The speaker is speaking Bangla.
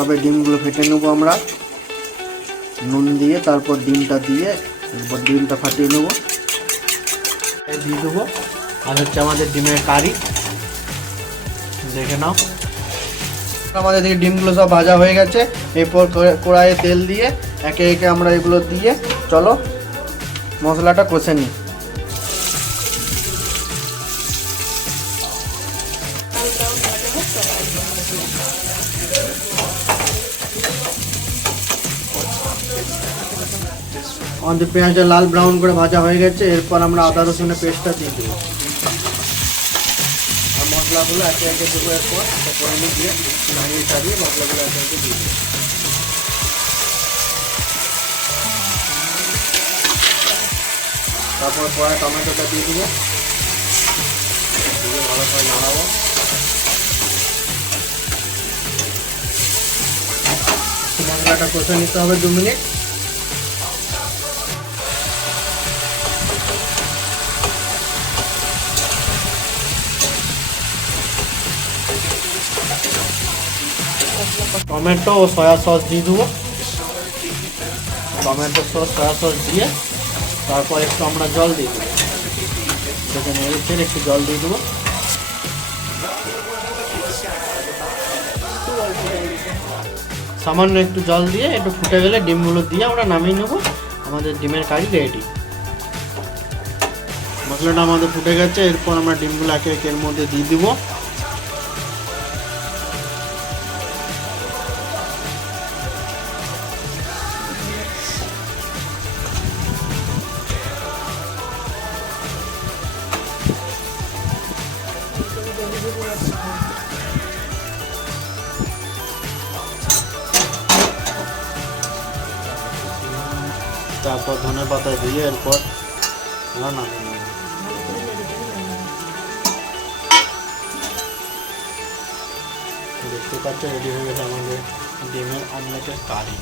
ভাবে ডিমগুলো ফেটে নেবো আমরা নুন দিয়ে, তারপর ডিমটা দিয়ে এরপর ডিমটা ফাটিয়ে নেবো, দিয়ে দেবো। আর হচ্ছে আমাদের ডিমের কারি, দেখে নাও। আমাদের দিকে ডিমগুলো সব ভাজা হয়ে গেছে। এরপর কড়াইয়ে তেল দিয়ে একে একে আমরা এগুলো দিয়ে চলো মশলাটা কষে নিই। আমাদের পেঁয়াজটা লাল ব্রাউন করে ভাজা হয়ে গেছে। এরপর আমরা আদা রসুনের পেস্টটা দিয়ে দেবো আর মশলাগুলো একে একে দেবো। এরপর কড়াইয়ে দিয়ে নাড়িয়ে চাড়িয়ে মশলাগুলো একে একে দিয়ে দেবো। তারপর কড়াই টমেটোটা দিয়ে দেবো, দিয়ে ভালো করে নাড়াবো। মশলাটা কষে নিতে হবে 2 মিনিট। টমেটো ও সয়া সস দিয়ে দেবো। টমেটো সস সয়া সস দিয়ে তারপর একটু আমরা জল দিয়ে দেবো। সেখানে নেড়ে একটু জল দিয়ে দেবো। সামান্য একটু জল দিয়ে একটু ফুটে গেলে ডিমগুলো দিয়ে আমরা নামিয়ে নেবো। আমাদের ডিমের কারি রেডি। মশলাটা আমাদের ফুটে গেছে। এরপর আমরা ডিমগুলো একে একে এর মধ্যে দিয়ে দিব। তারপর ধনে পাতা দিয়ে এরপর আমরা নামিয়ে নেব। দেখতে পাচ্ছ রেডি হয়ে গেছে আমাদের ডিমের অমলেটের কারি।